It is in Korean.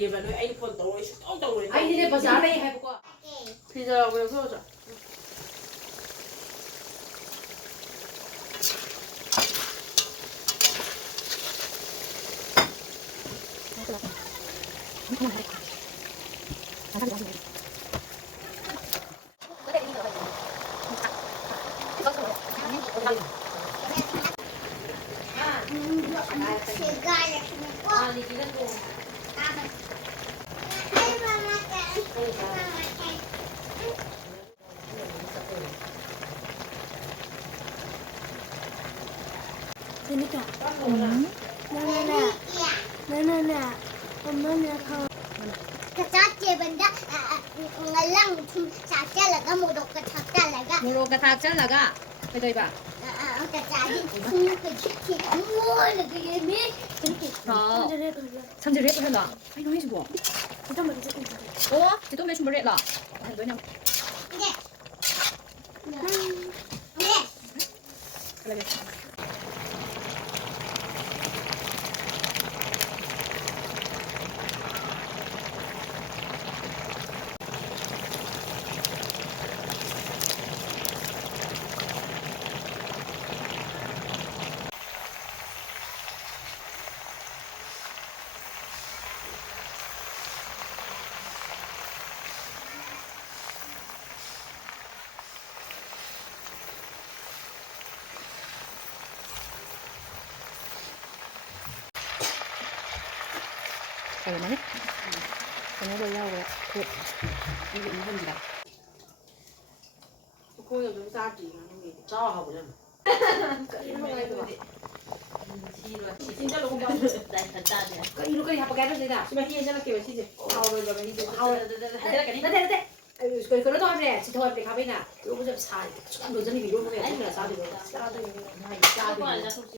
얘만 아이폰 또 똥똥 아이들이 벌써 알아야 해보고. 피자하고 그냥 세우자. 그러니까 나나나 엄마나 가 그자체 번다 ngallang sacha laga modok ka thakta laga 모로 가탁 잘라가. 그래도 봐. ka jadi sunu ka chiki mo laga yemi 어. 참지를 해도 된다. 아이 너무 해주고. kita mau jadi 어? 지도 매춘 벌레 나. 그냥. 그래. 얼마네? 먹어보려고 그 이거 2분이다. 거기가 좀 싸지. 짜하고 그냥. 진짜로 공부 안 해. 나 짜지. 이렇게 한번 가도 되다. 지금 희애 저녁 끼면 시지. 하오를 가면 희지. 네. 그래도 하래. 지도 할때 가면은 요거 좀 사. 조금 더 전에 요거 해야 돼. 싸도 싸도. 짜도.